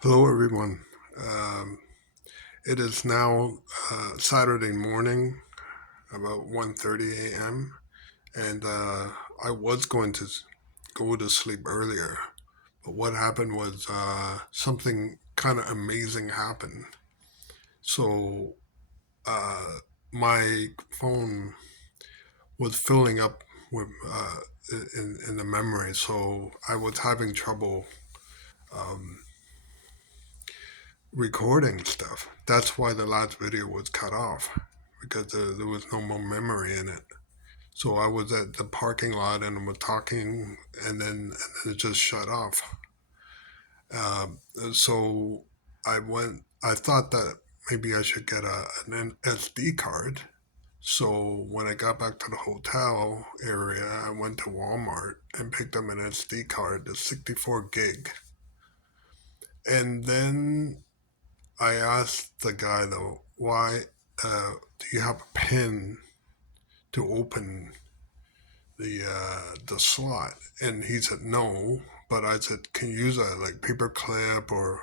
Hello, everyone. Um, it is now Saturday morning, about 1:30 a.m., and I was going to go to sleep earlier, but what happened was something kind of amazing happened. So uh, my phone was filling up with in the memory, so I was having trouble um, recording stuff. That's why the last video was cut off because there was no more memory in it. So I was at the parking lot and was talking, and it just shut off. So I went. I thought that maybe I should get an SD card. So when I got back to the hotel area, I went to Walmart and picked up an SD card, the 64 gig, and then I asked the guy though, why do you have a pin to open the slot? And he said no, but I said, can you use a like paper clip or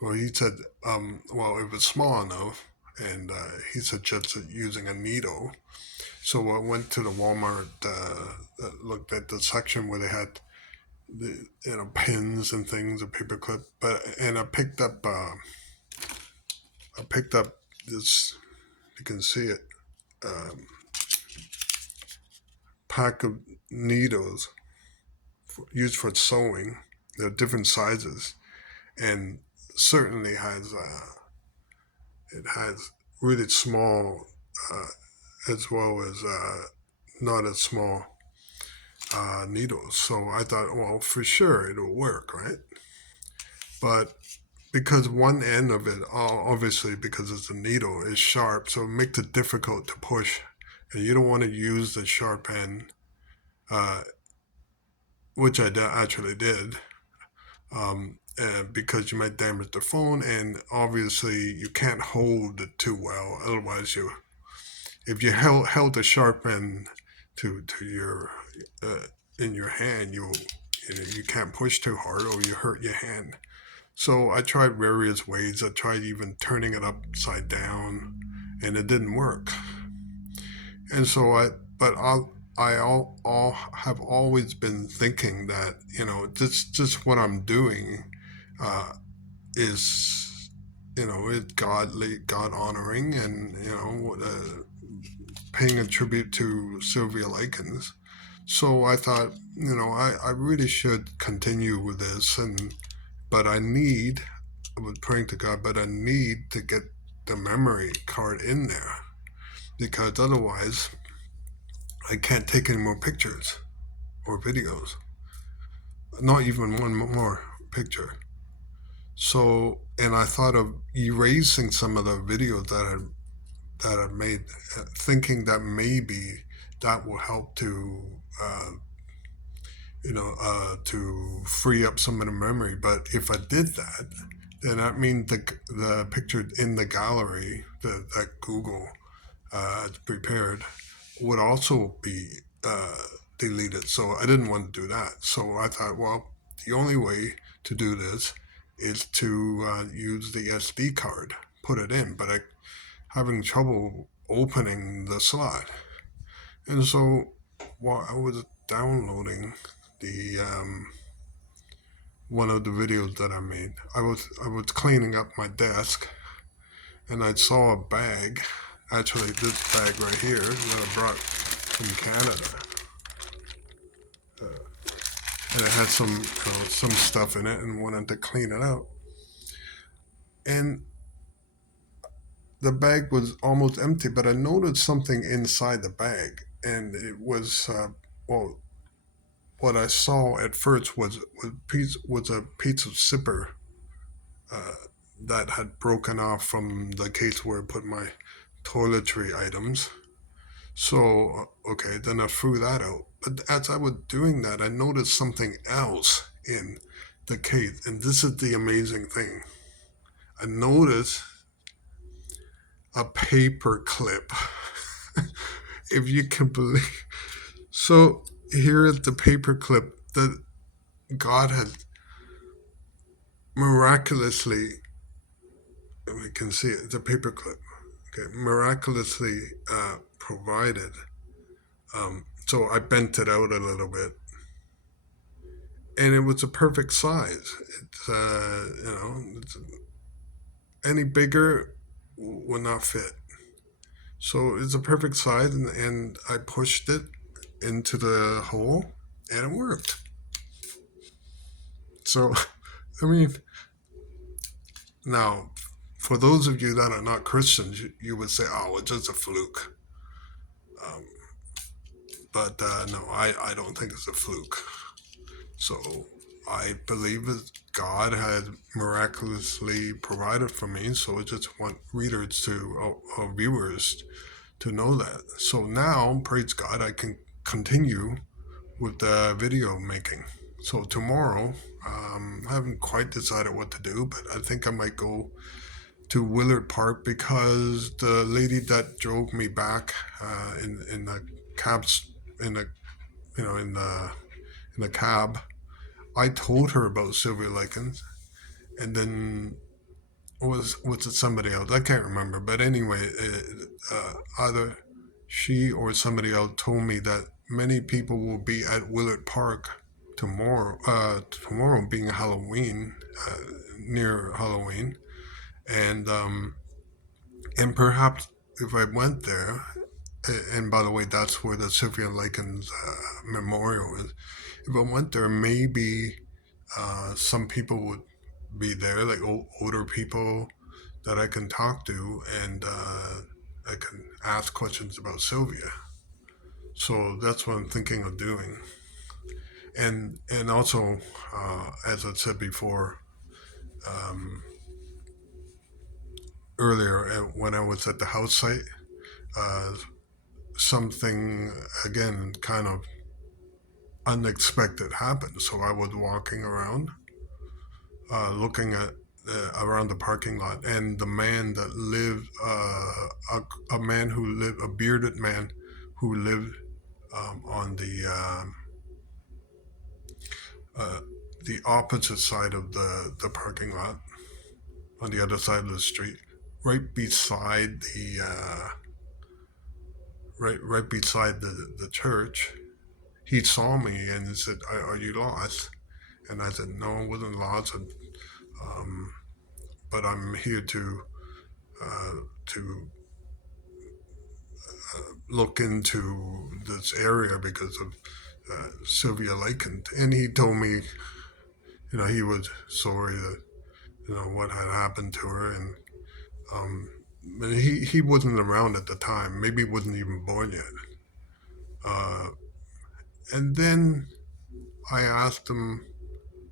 he said, well, it was small enough, and he suggested using a needle. So I went to the Walmart, looked at the section where they had the pins and things, a paper clip, and I picked up this. You can see it. Um, Pack of needles used for sewing. They're different sizes, and certainly has it has really small uh, as well as not as small needles. So I thought, well, for sure it'll work, right? But because one end of it, obviously because it's a needle, is sharp, so it makes it difficult to push, and you don't want to use the sharp end, uh, which actually did, because you might damage the phone, and obviously you can't hold it too well. Otherwise, if you held the sharp end to your uh, in your hand, you can't push too hard or you hurt your hand. So I tried various ways. I tried even turning it upside down, and it didn't work. And so but all have always been thinking that just what I'm doing uh, is it's God honoring, and paying a tribute to Sylvia Likens. So I thought, I really should continue with this, but I was praying to God, but I need to get the memory card in there because otherwise I can't take any more pictures or videos, not even one more picture. So, and I thought of erasing some of the videos that I made, thinking that maybe that will help to free up some of the memory. But if I did that, then that means the picture in the gallery that Google prepared would also be deleted. So I didn't want to do that. So I thought, well, the only way to do this is to use the SD card, put it in. But I having trouble opening the slot, and so while I was downloading the one of the videos that I made, I was cleaning up my desk, and I saw a bag. Actually, this bag right here that I brought from Canada, and it had some stuff in it, and wanted to clean it out. And the bag was almost empty, but I noticed something inside the bag, and it was well, what I saw at first was a piece of zipper uh, that had broken off from the case where I put my toiletry items. So okay, then I threw that out. But as I was doing that, I noticed something else in the case, and this is the amazing thing. I noticed a paper clip, if you can believe. So here is the paper clip that God had miraculously, we can see it, it's a paperclip. Okay, miraculously provided. So I bent it out a little bit, and it was a perfect size. It's any bigger would not fit. So it's a perfect size, and I pushed it into the hole, and it worked. So, I mean, now, for those of you that are not Christians, you would say, "Oh, it's just a fluke." Um, but no, I don't think it's a fluke. So I believe that God had miraculously provided for me. So I just want readers to, or viewers, to know that. So now, praise God, I can continue with the video making. So tomorrow, I haven't quite decided what to do, but I think I might go to Willard Park because the lady that drove me back in the cabs in the in the cab, I told her about Sylvia Likens, and then was it somebody else? I can't remember, but anyway, either she or somebody else told me that many people will be at Willard Park tomorrow. Tomorrow being Halloween, near Halloween, and and perhaps if I went there, and by the way, that's where the Sylvia Likens memorial is. If I went there, maybe some people would be there, like older people that I can talk to, and I can ask questions about Sylvia. So that's what I'm thinking of doing. And also, as I said before, um, earlier when I was at the house site, uh, something again kind of unexpected happened. So I was walking around, looking at around the parking lot, and the man that lived, a man who lived, a bearded man who lived on uh, the opposite side of the parking lot, on the other side of the street, right beside right beside the church. He saw me and he said, "Are you lost?" And I said, "No, I wasn't lost, um, but I'm here to look into this area because of Sylvia Laken." And he told me, he was sorry that what had happened to her, and um, but he wasn't around at the time. Maybe he wasn't even born yet. Uh, and then I asked him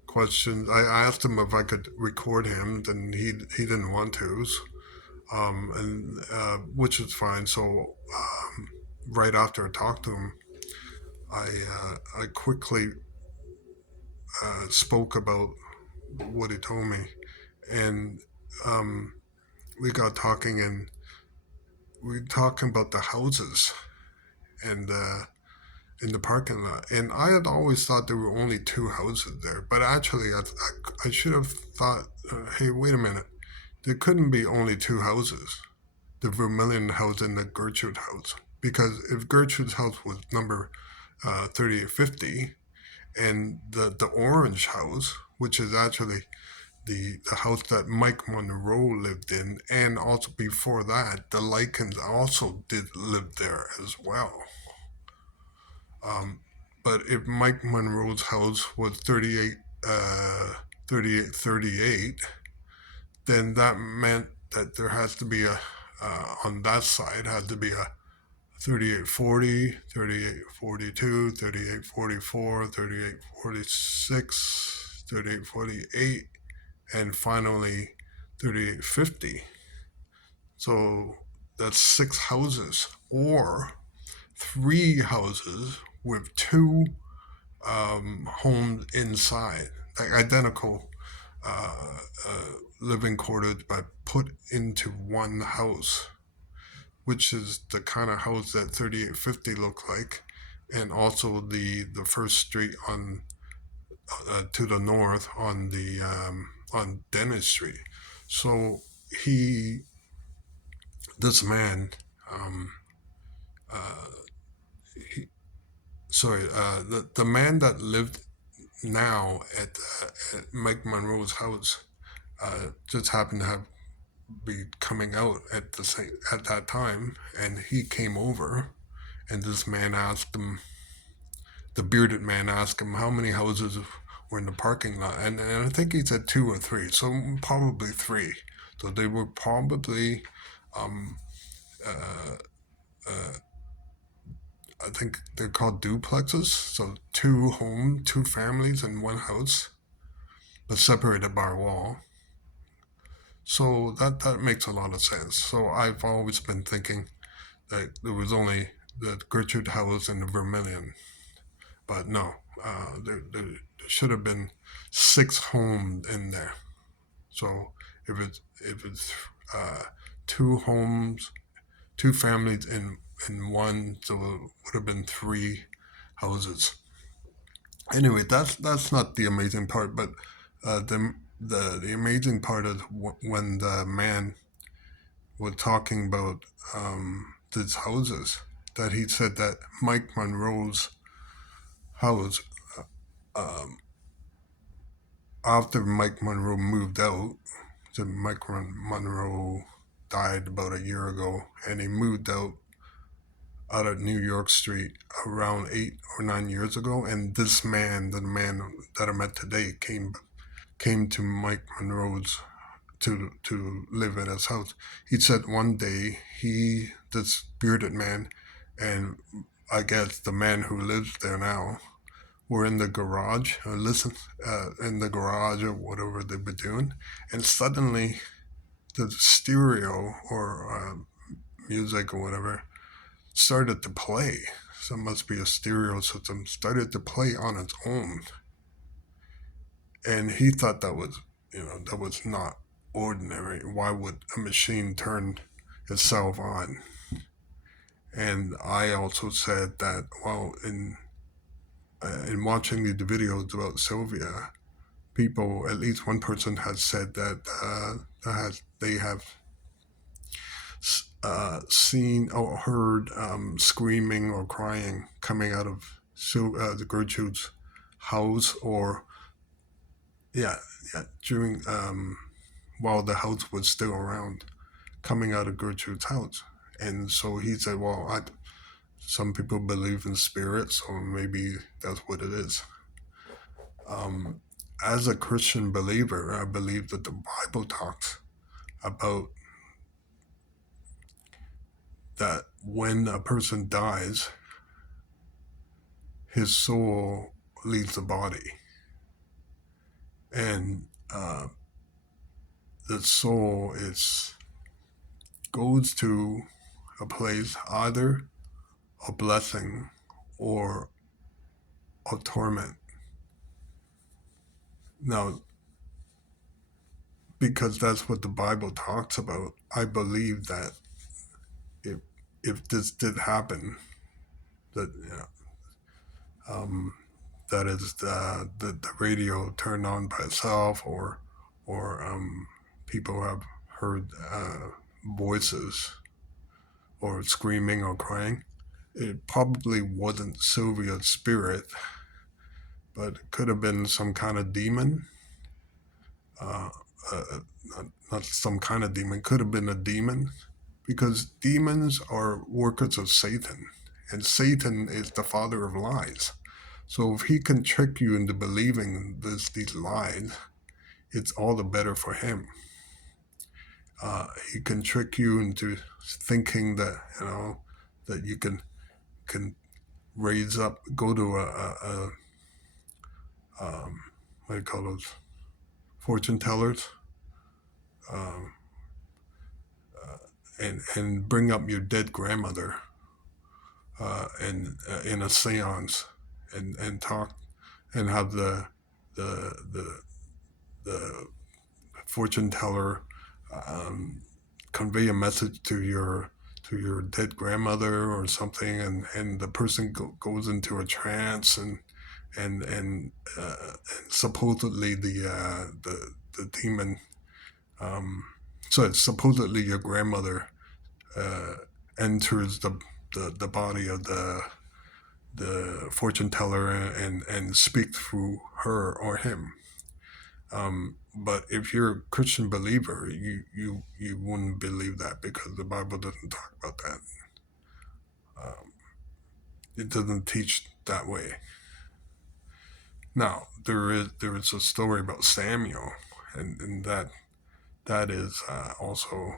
questions. I asked him if I could record him, then he didn't want to, and which is fine. So right after I talked to him, I quickly spoke about what he told me, and um, we got talking, and we were talking about the houses and in the parking lot. And I had always thought there were only two houses there, but actually, I should have thought, hey, wait a minute, there couldn't be only two houses: the Vermilion house and the Gertrude house. Because if Gertrude's house was number 3850, and the orange house, which is actually the house that Mike Monroe lived in, and also before that, the Likens also did live there as well. Um, but if Mike Monroe's house was 3838, then that meant that there has to be on that side, had to be a 3840, 3842, 3844, 3846, 3848, and finally 3850. So that's six houses, or three houses with two homes inside, like identical living quarters, but put into one house, which is the kind of house that 3850 looked like, and also the first street on to the north on Dennis Street. So he, this man, um, uh, he, sorry, the man that lived now at Mike Monroe's house just happened to have be coming out at the same at that time, and he came over, and this man asked him, the bearded man asked him how many houses were in the parking lot, and I think he said two or three, so probably three. So they were probably, um, uh, uh, I think they're called duplexes. So two families in one house, but separated by a wall. So that makes a lot of sense. So I've always been thinking that there was only the Gertrude House and the Vermilion, but no, there should have been six homes in there. So if it's two homes, two families in one, so it would have been three houses. Anyway, that's not the amazing part, but the amazing part is when the man was talking about these houses, that he said that Mike Monroe's house, um, after Mike Monroe moved out, so Mike Monroe died about a year ago, and he moved out of New York Street around 8 or 9 years ago. And this man, the man that I met today, came to Mike Monroe's to live at his house. He said one day this bearded man, and I guess the man who lives there now, were in the garage or in the garage or whatever they were doing, and suddenly the stereo or music or whatever started to play. So it must be a stereo system, started to play on its own. And he thought that was not ordinary. Why would a machine turn itself on? And I also said that, well, in watching the videos about Sylvia, people, at least one person has said that they have seen or heard screaming or crying coming out of the Gertrude's house, or yeah, yeah, during while the house was still around, coming out of Gertrude's house. And so he said, well, some people believe in spirits, so maybe that's what it is. Um, as a Christian believer, I believe that the Bible talks about that when a person dies, his soul leaves the body. And the soul goes to a place, either a blessing or a torment. Now, because that's what the Bible talks about, I believe that if if this did happen, that um, that is the radio turned on by itself, or people have heard voices or screaming or crying. It probably wasn't Sylvia's spirit, but it could have been some kind of demon. Uh, not some kind of demon, could have been a demon, because demons are workers of Satan, and Satan is the father of lies. So if he can trick you into believing these lies, it's all the better for him. He can trick you into thinking that that you can raise up, go to what do you call those, fortune tellers, um, and bring up your dead grandmother and in a séance, and talk, and have the the the fortune teller um, convey a message to your dead grandmother or something, and the person goes into a trance, and supposedly the demon. Um, so it's supposedly your grandmother uh, enters the body of the fortune teller and speak through her or him. But if you're a Christian believer, you wouldn't believe that because the Bible doesn't talk about that. Um, it doesn't teach that way. Now there is a story about Samuel, and that is also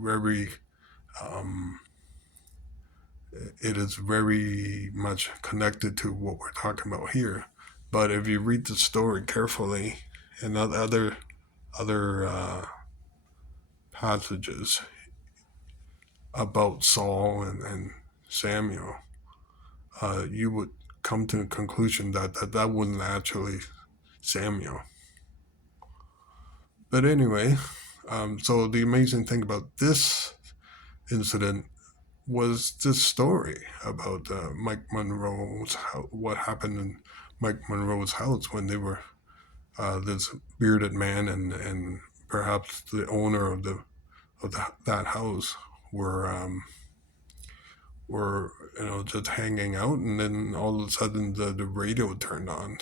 very um, it is very much connected to what we're talking about here. But if you read the story carefully and other passages about Saul and Samuel, you would come to the conclusion that wasn't actually Samuel. But anyway, so the amazing thing about this incident was this story about Mike Monroe's what happened in Mike Monroe's house when they were this bearded man and perhaps the owner of that house were were just hanging out, and then all of a sudden the radio turned on.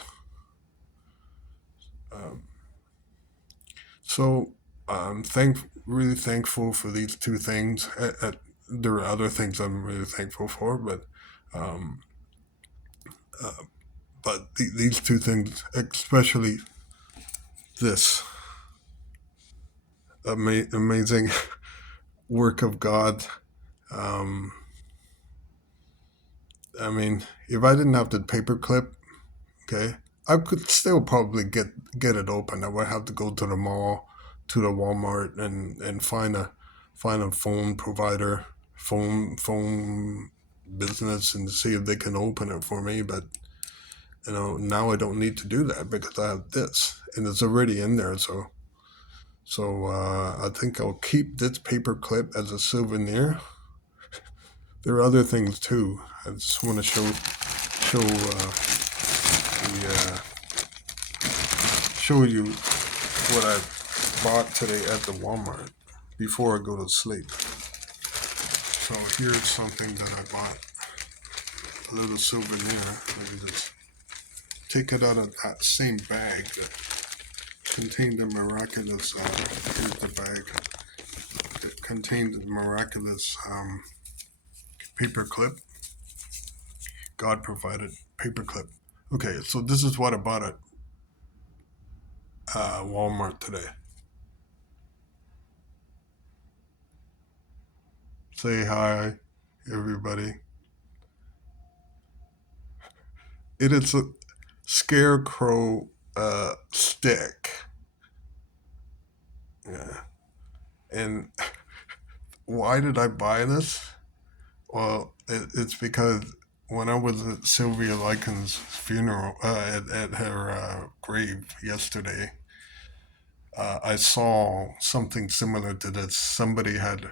Um, so I'm really thankful for these two things. There are other things I'm really thankful for, um, uh, these two things, especially this amazing work of God. Um, I mean, if I didn't have the paperclip, okay, I could still probably get it open. I would have to go to the mall, to the Walmart, and find a phone provider, phone business, and see if they can open it for me. But now I don't need to do that because I have this, and it's already in there. So I think I'll keep this paper clip as a souvenir. There are other things too. I just want to show you what I bought today at the Walmart before I go to sleep. So here's something that I bought, a little souvenir. Let me just take it out of that same bag that contained the miraculous. Here's the bag. It contained the miraculous paper clip. God provided paper clip. Okay, so this is what I bought at Walmart today. Say hi, everybody. It is a scarecrow stick. Yeah. And why did I buy this? Well, it's because when I was at Sylvia Likens' funeral, at her grave yesterday, I saw something similar to this. Somebody had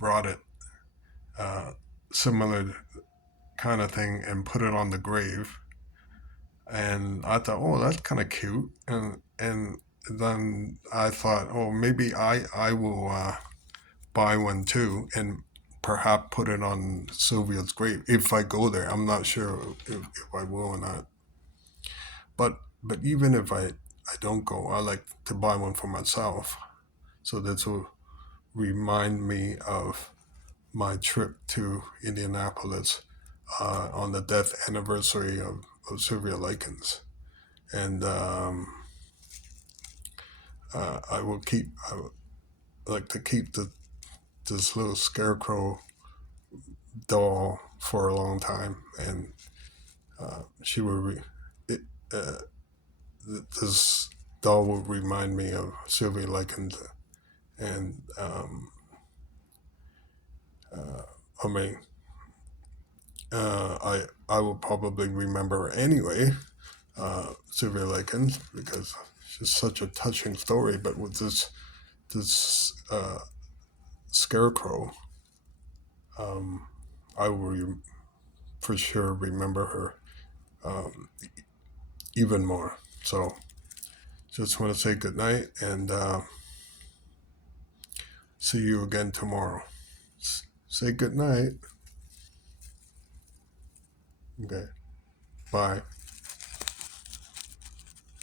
brought it, uh, similar kind of thing, and put it on the grave. And I thought, oh, that's kind of cute. And then I thought, oh, maybe I will buy one too, and perhaps put it on Sylvia's grave if I go there. I'm not sure if I will or not. But even if I don't go, I like to buy one for myself. So this will remind me of my trip to Indianapolis on the death anniversary of Sylvia Likens. And I would like to keep this little scarecrow doll for a long time, and she would it, uh, this doll would remind me of Sylvia Likens, and I mean, I will probably remember her anyway, Sylvia Likens, because she's such a touching story. But with this scarecrow, I will for sure remember her. um, even more. So just want to say good night and see you again tomorrow. Say good night. Okay. Bye.